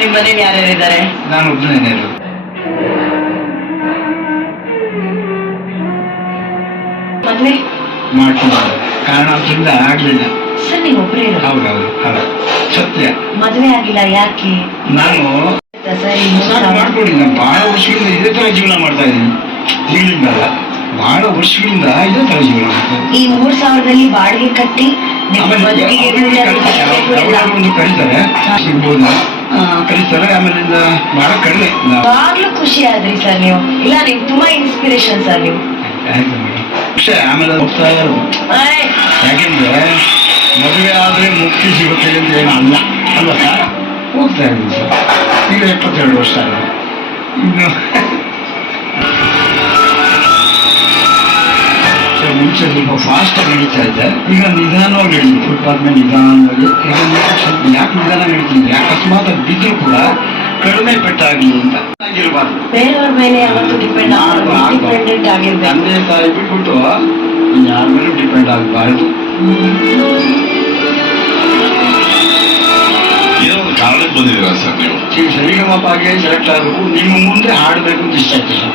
ನಿಮ್ಮ ನಾನು ಒಬ್ಬನೇ ಆಗ್ಲಿಲ್ಲ. ಸರ್ ನೀವು ಒಬ್ಬರೇ ಹೌದು. ಸತ್ಯ. ಮದ್ವೆ ಆಗಿಲ್ಲ ಯಾಕೆ? ನಾನು ಸರ್ ನಾನು ಮಾಡ್ಕೊಂಡಿಲ್ಲ. ಬಹಳ ವರ್ಷಗಳಿಂದ ತರ ಜೀವನ ಮಾಡ್ತಾ ಇದ್ದೀನಿ. ಈಗಿಂದಲ್ಲ ಬಹಳ ವರ್ಷಗಳಿಂದ ಇದೇ ತರ ಜೀವನ ಈ ಮೂರ್ ಸಾವಿರದಲ್ಲಿ ಬಾಡಿಗೆ ಕಟ್ಟಿ ಆಮೇಲೆ ಬದುಕಿಗೆ ಅವ್ರಿಗೆ ಊಟ ಕರೀತಾರೆ, ಬೇಕು ಎಲ್ಲ. ಯಾವಾಗ್ಲೂ ಒಂದು ಕರೀತಾರೆ ಸಿಗ್ಬೋದು ಆ, ಕರೀತಾರೆ ಆಮೇಲಿಂದ ಬಹಳ ಕಡಿಮೆ ಖುಷಿ ಆದ್ರಿ ಸರ್ ನೀವು. ಇಲ್ಲ ನೀವು ತುಂಬಾ ಇನ್ಸ್ಪಿರೇಷನ್ ಸರ್ ನೀವು. ಆಮೇಲೆ. ಯಾಕೆಂದ್ರೆ ಮದುವೆ ಆದ್ರೆ ಮುಕ್ತಿ ಸಿಗುತ್ತೆ ಅಂತ ಏನು ಅಲ್ಲ. ಅಲ್ವಾ ಸರ್ ಹೋಗ್ತಾ ಇದ್ದೀನಿ ಸರ್ ಈಗ ಎಪ್ಪತ್ತೆರಡು ವರ್ಷ ಇನ್ನು ಮುಂಚೆ ಸ್ವಲ್ಪ ಫಾಸ್ಟ್ ಆಗಿ ನಡೀತಾ ಇದ್ದೆ. ಈಗ ನಿಧಾನವಾಗಿ ಹೇಳಿ ಫುಟ್ಪಾತ್ ಮೇಲೆ ನಿಧಾನವಾಗಿ. ಈಗ ಸ್ವಲ್ಪ ಯಾಕೆ ನಿಧಾನ ಹೇಳ್ತೀನಿ ಅಕಸ್ಮಾತ್ ಬಿದ್ದರೂ ಕೂಡ ಕಡಿಮೆ ಪೆಟ್ಟಾಗಲಿ ಅಂತ. ಆಗಿರಬಾರ್ದು. ಬೇರೆಯವ್ರ ಮೇಲೆ ಯಾವತ್ತು ಡಿಪೆಂಡ್ ಆಗಿರ್ಬೇಕು. ತಂದೆ ತಾಯಿ ಬಿಟ್ಬಿಟ್ಟು ಯಾರ ಮೇಲೂ ಡಿಪೆಂಡ್ ಆಗಬಾರ್ದು. ಏನೋ ಒಂದು ಕಾರಣಕ್ಕೆ ಬಂದಿದ್ದೀರಾ ಸರ್ ನೀವು? ಸರಿಗಮಪಾಗೆ ಸೆಲೆಕ್ಟ್ ಆಗಬೇಕು. ನಿಮ್ಮ ಮುಂದೆ ಹಾಡಬೇಕು ಅಂತ ಇಷ್ಟ ಆಯ್ತು ಸರ್